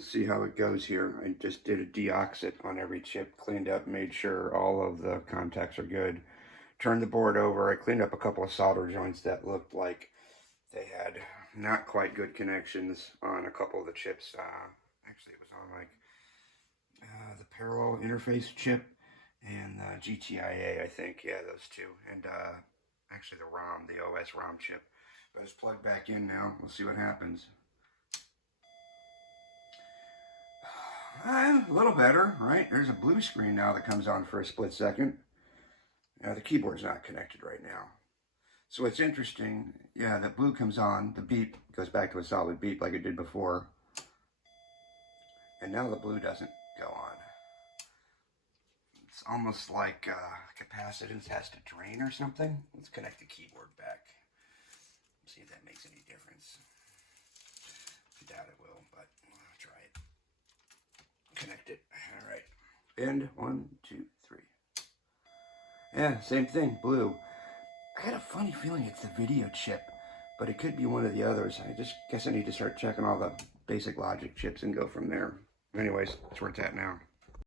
let's see how it goes here. I just did a Deoxit'd on every chip, cleaned up, made sure all of the contacts are good. Turned the board over. I cleaned up a couple of solder joints that looked like they had not quite good connections on a couple of the chips. Actually, it was on like the parallel interface chip and GTIA, I think. Yeah, those two. And actually the ROM, the OS ROM chip. But it's plugged back in now. We'll see what happens. A little better, right? There's a blue screen now that comes on for a split second. The keyboard's not connected right now. So it's interesting, yeah, the blue comes on, the beep goes back to a solid beep like it did before. And now the blue doesn't go on. It's almost like capacitance has to drain or something. Let's connect the keyboard back. See if that makes any difference. I doubt it will, but I'll try it. Connect it. All right. End. 1, 2, 3. Yeah, same thing. Blue. I got a funny feeling it's the video chip, but it could be one of the others. I just guess I need to start checking all the basic logic chips and go from there. Anyways, that's where it's at now.